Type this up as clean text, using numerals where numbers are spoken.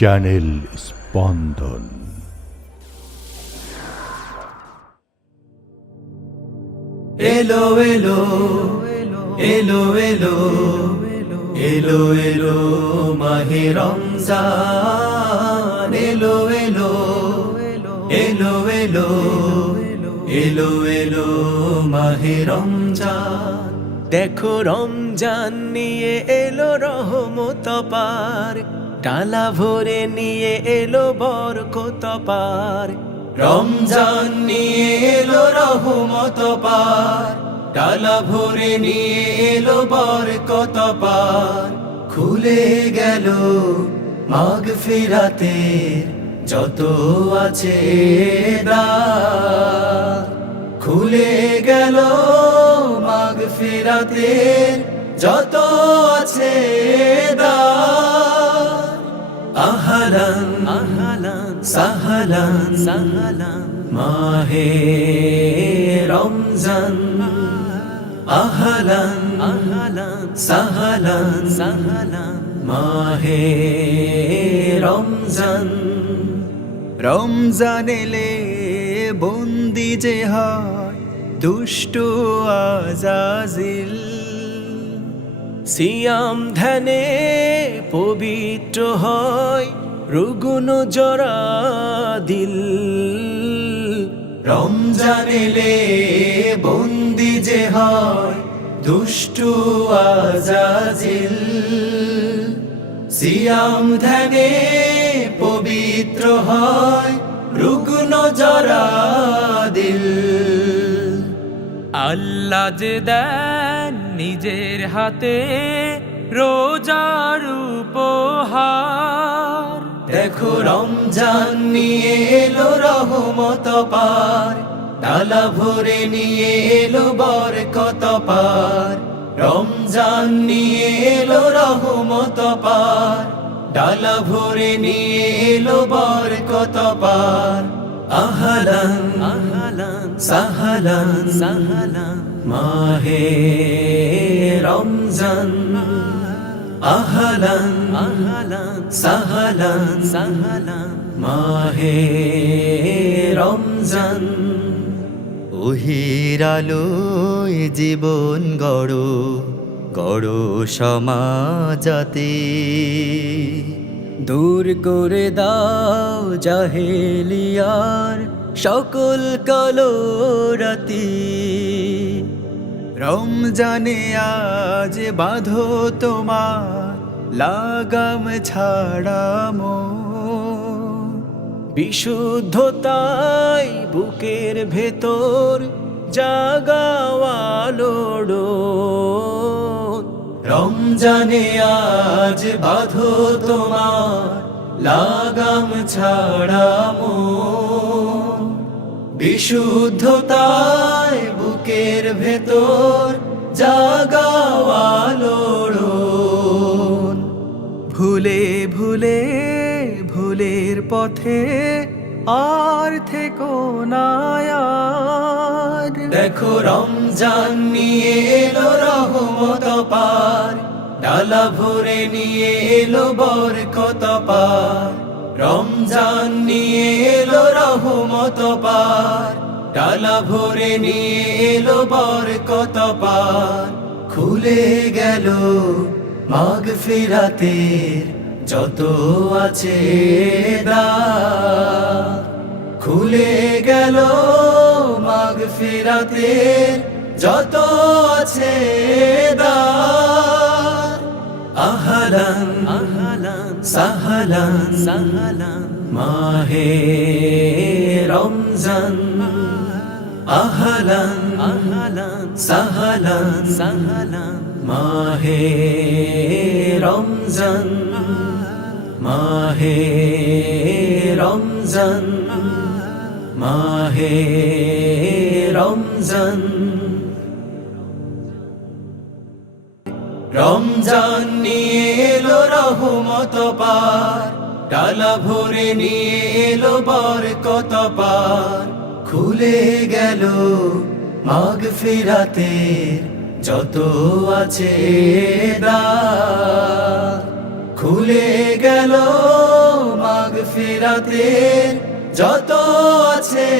Channel স্পন্দন। এলো এলো এলো এলো এলো এলো মাহে রমজান, এলো এলো এলো এলো এলো এলো মাহে রমজান। দেখো রমজান নিয়ে এলো রহমত পার, ডালা ভরে নিয়ে এলো বরকত পার। রমজান নিয়ে এলো রহমত পার, ডালা ভরে নিয়ে এলো বরকত পার। খুলে গেল মাগফিরাতের যত আছে দ্বার, খুলে গেল মাগফিরাতের যত আছে দ্বার। আহলান আহলান সাহলান সাহলান মাহে রমজান, আহলান আহলান সাহলান সাহলান মাহে রমজান। রমজান এলে বন্দি যে হয় দুষ্ট আজাজিল, সিয়াম ধ্যানে পবিত্র হয় রুগুন জরা দিল। রমজান এলে বন্দি যে হয় দুষ্টু আজাজিল, সিয়াম ধ্যানে পবিত্র হয় রুগ্ন জরা দিল। আল্লাহ যে দেন নিজের হাতে রোজার উপহার, দেখো রমজান নিয়ে এলো রহমত পার, ডালা ভরে নিয়ে এলো বরকত পার। রমজান নিয়ে এলো রহমত পার, ডালা ভরে নিয়ে এলো বরকত পার। আহলান আহলান সাহলান সাহলান মাহে রমজান, আহলান আহলান সাহলান সাহলান মাহে রমজান। ওহির আলোয় জীবন গড়ো গড়ো সমাজাতে, দূর করে দাও জাহেলিয়ার সকল কালোরাতি। রমজানে আজ বাঁধো তোমার লাগাম ছাড়া মন, বিশুদ্ধতাই বুকের ভেতর জাগাওয়ালোড়ো। রমজানে আজ বাঁধো তোমার লাগাম ছাড়া মন, বিশুদ্ধতায় বুকের ভেতর জাগাওয়ালোড়ো। ভুলে ভুলে ভুলের পথে আর থেকো না আর, দেখো রমজান নিয়ে এলো রহমত পার, ডালা ভরে নিয়ে এলো বরকত পার। রমজান নিয়ে এলো রহমত পার, ডালা ভরে নিয়ে এলো বরকত পার। খুলে গেল মাগফিরাতের যত আছে দ্বার, খুলে গেল মাগফিরাতের যত আছে দ্বার। আহলান আহলান সাহলান সাহলান মাহে রমজান, আহলান আহলান সাহলান সাহলান মাহে রমজান, মাহে রমজান, মাহে রমজান। রমজান নিয়ে এলো রহমত পার, ডালা ভরে নিয়ে এলো বরকত পার। খুলে গেল মাগফিরাতের যত আছে দ্বার, খুলে গেল ফেরাতের যত আছে